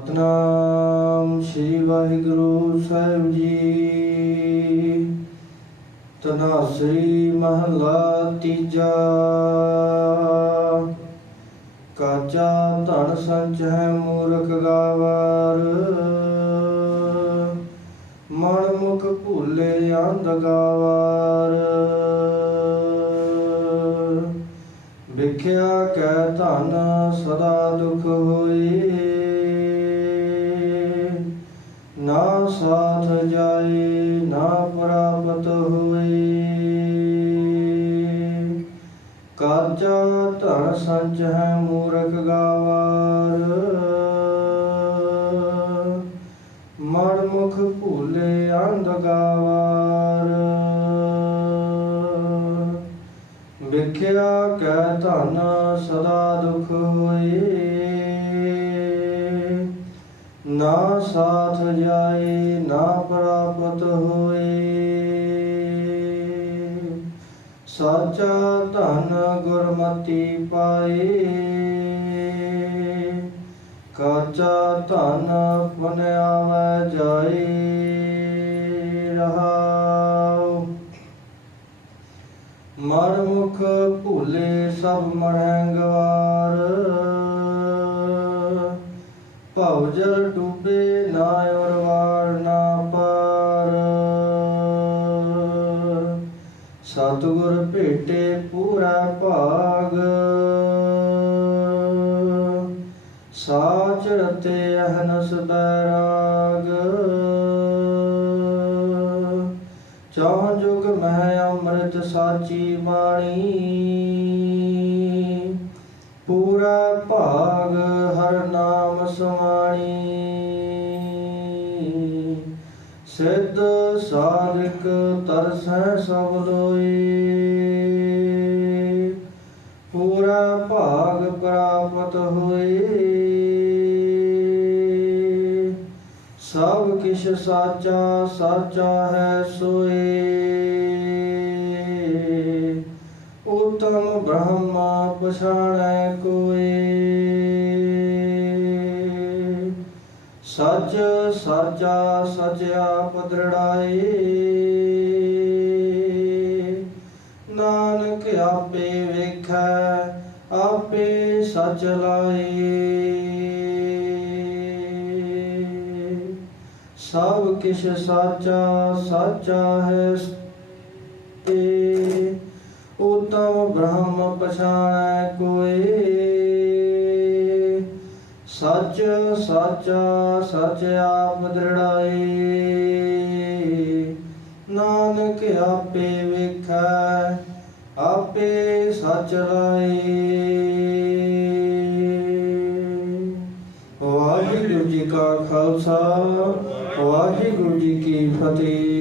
ਸਤਨਾਮ। ਸ੍ਰੀ ਵਾਹਿਗੁਰੂ ਸਾਹਿਬ ਜੀ। ਤਨਾਸਰੀ ਮਹਲਾ ਤੀਜਾ। ਕਾਚਾ ਧਨ ਸੰਚ ਹੈ ਮੂਰਖ ਗਾਵਾਰ। ਮਨ ਮੁਖ ਭੁੱਲੇ ਅੰਧ ਗਾਵਾਰ। ਵਿਖਿਆ ਕੈ ਧਨ ਸਦਾ ਦੁਖ ਹੋਏ। ਜਾਏ, ਨਾ ਪ੍ਰਾਪਤ ਹੋਏ। ਕਾਚਾ ਧਨ ਸੰਚ ਹੈ ਮੂਰਖ ਗਾਵਾਰ। ਮਨ ਮੁਖ ਭੂਲੇ ਅੰਧ ਗਾਵਾਰ। ਵਿਖਿਆ ਕੈ ਧਨ ਸਦਾ ਦੁਖ ਹੋਏ। ਨਾ ਸਾਥ ਜਾਏ, ਨਾ ਪ੍ਰਾਪਤ ਹੋਏ। ਸਾਚਾ ਧਨ ਗੁਰਮਤੀ ਪਾਏ। ਕਾਚਾ ਧਨ ਪੁਨ ਆਵੈ ਜਾਏ, ਰਹਾਉ। ਮਨ ਮੁਖ ਭੂਲੇ ਸਭ ਮਰੈ ਗਵਾਰ ਭਉ ਜਲ ਡੂਬੇ ਨਾ ਔਰ ਵਾਰ ਨਾ ਪਾਰ। ਸਤਿਗੁਰ ਭੇਟੇ ਪੂਰਾ ਭਾਗ। ਸਾਚ ਰਤੇ ਅਹਨਸ ਬੈਰਾਗ। ਚਾਹ ਜੁਗ ਮਹਿ ਅੰਮ੍ਰਿਤ ਸਾਚੀ ਬਾਣੀ। ਪੂਰਾ ਭਾਗ। ਹਰ ਨਾਮ ਸੁਆਣੀ ਸਿੱਧ ਸਾਧਕ ਤਰਸੈ ਸਭ ਲੋਈ। ਪੂਰਾ ਭਾਗ ਪ੍ਰਾਪਤ ਹੋਏ ਸਭ ਕਿਛ ਸਾਚਾ ਸਾਚਾ ਹੈ ਸੋਏ ਉਤਮ ਬ੍ਰਹਮਾ ਪਛਾਣੈ ਕੋਈ। ਸੱਚ ਸਾਚਾ ਸਚਿਆ ਪਦੜਾਏ ਨਾਨਕ ਆਪੇ ਵੇਖੈ, ਆਪੇ ਸਚ ਲਾਏ। ਸਭ ਕਿਛ ਸਾਚਾ ਸਾਚਾ ਹੈ ਤੇ ਉਤਮ ਬ੍ਰਹਮ ਪਛਾਣੈ ਕੋਏ। ਸੱਚ, ਸਾਚਾ, ਸਚ ਆਪ ਦ੍ਰਿੜਾਏ। ਨਾਨਕ ਆਪੇ ਵੇਖੈ, ਆਪੇ ਸਚ ਲਾਏ। ਵਾਹਿਗੁਰੂ ਜੀ ਕਾ ਖਾਲਸਾ, ਵਾਹਿਗੁਰੂ ਜੀ ਕੀ ਫਤਿਹ।